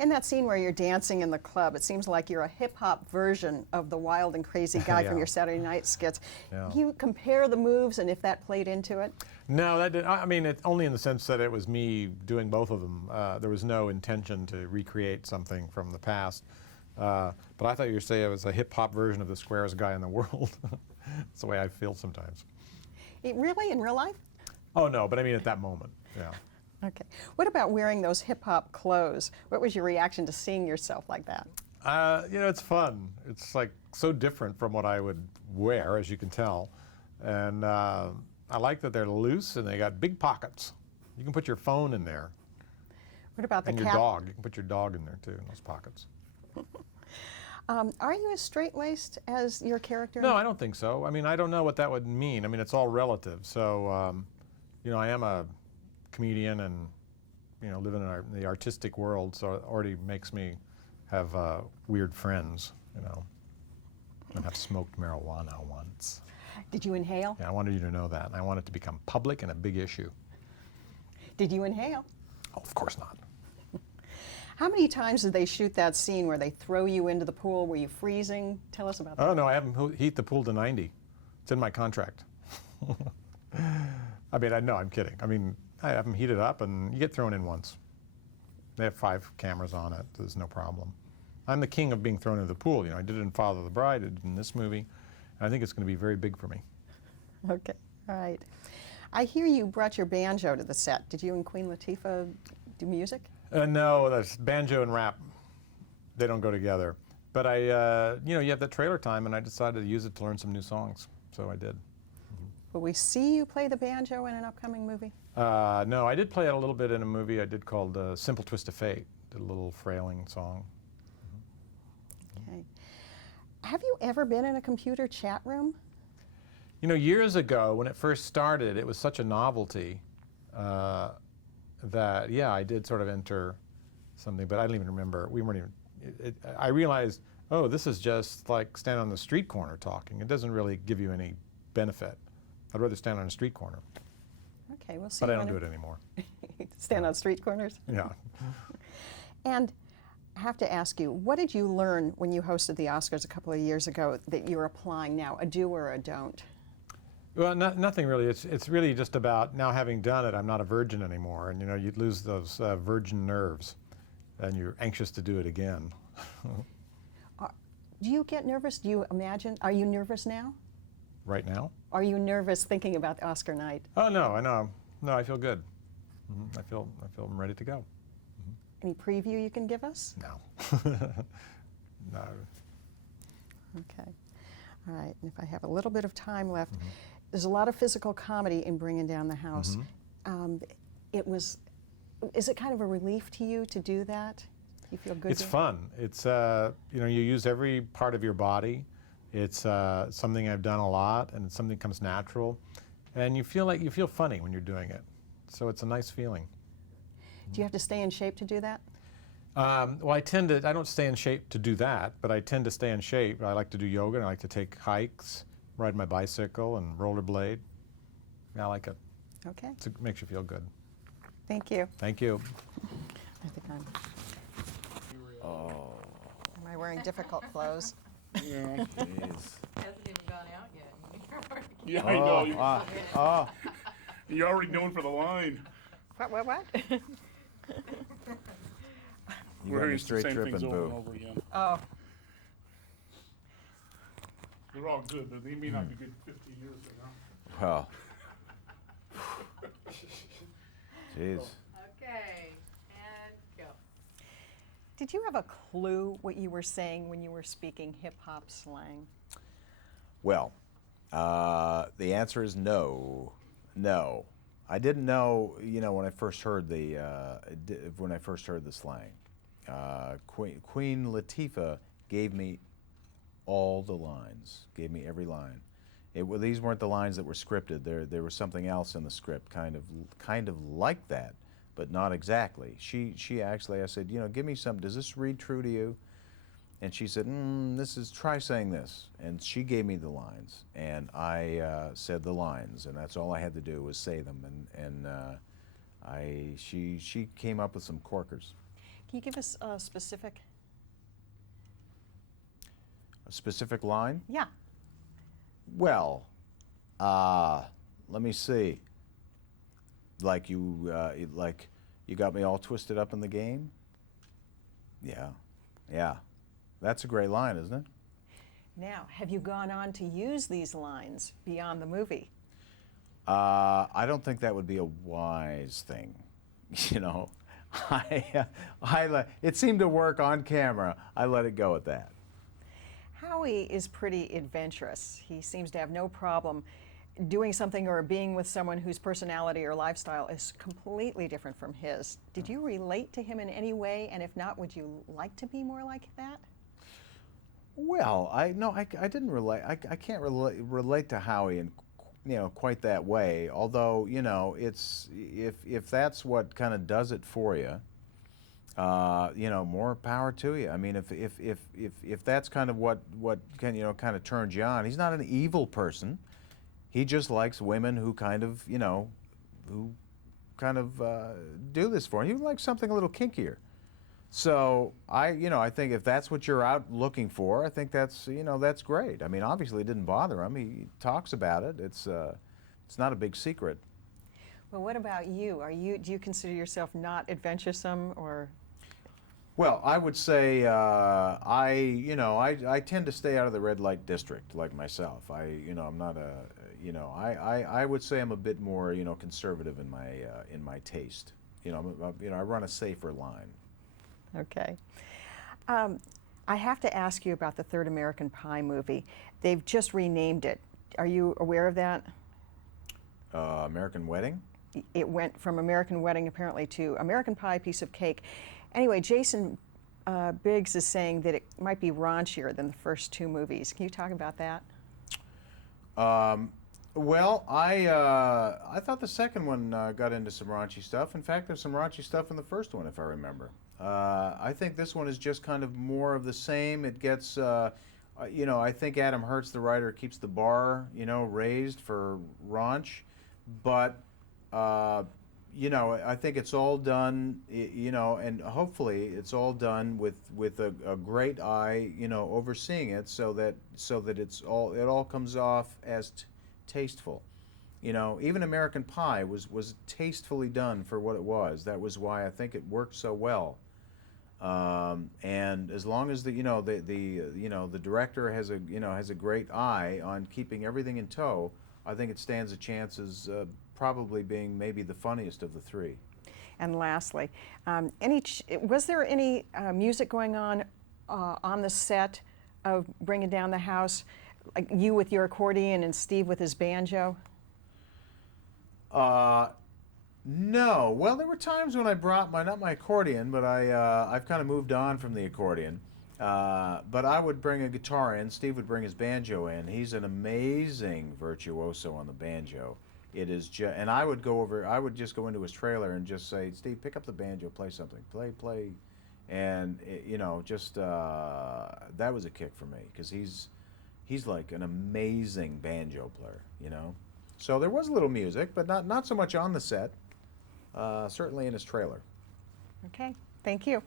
In that scene where you're dancing in the club, it seems like you're a hip-hop version of the wild and crazy guy from your Saturday night skits. Yeah. You compare the moves and if that played into it? No, that did. I mean, only in the sense that it was me doing both of them. There was no intention to recreate something from the past. But I thought you were saying it was a hip-hop version of the squarest guy in the world. That's the way I feel sometimes. Really, in real life? Oh, no, but I mean at that moment, yeah. Okay. What about wearing those hip-hop clothes? What was your reaction to seeing yourself like that? You know, it's fun. It's like so different from what I would wear, as you can tell. And I like that they're loose and they got big pockets. You can put your phone in there. What about the and your dog. You can put your dog in there, too, in those pockets. Are you as straight-laced as your character? No, I don't think so. I mean, I don't know what that would mean. I mean, it's all relative. So, you know, I am a comedian and, you know, live in the artistic world, so it already makes me have weird friends, you know. And I've smoked marijuana once. Did you inhale? Yeah, I wanted you to know that. I want it to become public and a big issue. Did you inhale? Oh, of course not. How many times did they shoot that scene where they throw you into the pool? Were you freezing? Tell us about that. Oh, no, I haven't heat the pool to 90. It's in my contract. I mean, no, I'm kidding. I mean, I have them heated up and you get thrown in once. They have 5 cameras on it. There's no problem. I'm the king of being thrown into the pool. You know, I did it in Father of the Bride, I did it in this movie. And I think it's going to be very big for me. Okay, all right. I hear you brought your banjo to the set. Did you and Queen Latifah do music? No, that's banjo and rap. They don't go together. But you know, you have that trailer time, and I decided to use it to learn some new songs. So I did. Will we see you play the banjo in an upcoming movie? No, I did play it a little bit in a movie I did called Simple Twist of Fate. Did a little frailing song. Okay. Have you ever been in a computer chat room? You know, years ago, when it first started, it was such a novelty that, yeah, I did sort of enter something, but I don't even remember. We weren't even, I realized, oh, this is just like standing on the street corner talking. It doesn't really give you any benefit. I'd rather stand on a street corner. Okay, we'll see. But I don't do it anymore. Stand on street corners? Yeah. And I have to ask you, what did you learn when you hosted the Oscars a couple of years ago that you're applying now, a do or a don't? Well, nothing really. It's really just about now having done it, I'm not a virgin anymore. And, you know, you'd lose those virgin nerves, and you're anxious to do it again. Do you get nervous? Do you imagine? Are you nervous now? Right now? Are you nervous thinking about the Oscar night? Oh, no, I know. No, I feel good. I feel I'm ready to go. Any preview you can give us? No. No. Okay. All right. And if I have a little bit of time left, there's a lot of physical comedy in Bringing Down the House. Is it kind of a relief to you to do that? You feel good? It's fun. It's, you know, you use every part of your body. It's something I've done a lot, and it's something that comes natural. And you feel funny when you're doing it. So it's a nice feeling. Do you have to stay in shape to do that? Well, I don't stay in shape to do that, but I tend to stay in shape. I like to do yoga, and I like to take hikes, ride my bicycle, and rollerblade. Yeah, I like it. Okay. It makes you feel good. Thank you. Thank you. I think I'm. Oh. Am I wearing difficult clothes? Yeah. Hasn't even gone out yet. Yeah, I know. You're already known for the line. What? You got me straight tripping, over and boo. over again. Oh. They're all good, but they may not be good 15 years from now. Well. Jeez. Okay, and go. Did you have a clue what you were saying when you were speaking hip-hop slang? Well, the answer is no. No. I didn't know, you know, when I first heard the slang. Queen Latifah gave me all the lines, gave me every line. These weren't the lines that were scripted. There was something else in the script, kind of like that, but not exactly. She actually, I said, you know, give me some. Does this read true to you? And she said, try saying this. And she gave me the lines, and I said the lines, and that's all I had to do was say them. And she came up with some corkers. Can you give us a specific? A specific line? Yeah. Well, let me see. Like you got me all twisted up in the game? Yeah. Yeah. That's a great line, isn't it? Now, have you gone on to use these lines beyond the movie? I don't think that would be a wise thing. You know, it seemed to work on camera. I let it go at that. Howie is pretty adventurous. He seems to have no problem doing something or being with someone whose personality or lifestyle is completely different from his. Did you relate to him in any way? And if not, would you like to be more like that? Well, I didn't relate. I can't relate to Howie in quite that way. Although it's if that's what kind of does it for you, more power to you. I mean, if that's kind of what kind of turns you on. He's not an evil person. He just likes women who kind of do this for him. He likes something a little kinkier. So I think if that's what you're out looking for, I think that's great. I mean, obviously it didn't bother him. He talks about it. It's not a big secret. Well, what about you? Do you consider yourself not adventuresome or? Well, I would say I tend to stay out of the red light district like myself. I'm not I would say I'm a bit more conservative in my taste. I run a safer line. Okay. I have to ask you about the third American Pie movie. They've just renamed it. Are you aware of that? American Wedding? It went from American Wedding apparently to American Pie, Piece of Cake. Anyway, Jason Biggs is saying that it might be raunchier than the first two movies. Can you talk about that? Well, I thought the second one got into some raunchy stuff. In fact, there's some raunchy stuff in the first one, if I remember. I think this one is just kind of more of the same. It gets, I think Adam Hertz, the writer, keeps the bar, raised for raunch. But, I think it's all done, and hopefully it's all done with a great eye, overseeing it so that it all comes off as tasteful. Even American Pie was tastefully done for what it was. That was why I think it worked so well. And as long as the director has a great eye on keeping everything in tow, I think it stands a chance as probably being maybe the funniest of the three. And lastly, was there any music going on the set of Bringing Down the House, like you with your accordion and Steve with his banjo? No. Well, there were times when I brought not my accordion, but I've kind of moved on from the accordion. But I would bring a guitar in. Steve would bring his banjo in. He's an amazing virtuoso on the banjo. It is and I would just go into his trailer and just say, Steve, pick up the banjo, play something, play, and that was a kick for me because he's like an amazing banjo player, So there was a little music, but not so much on the set. Certainly in his trailer. Okay, thank you.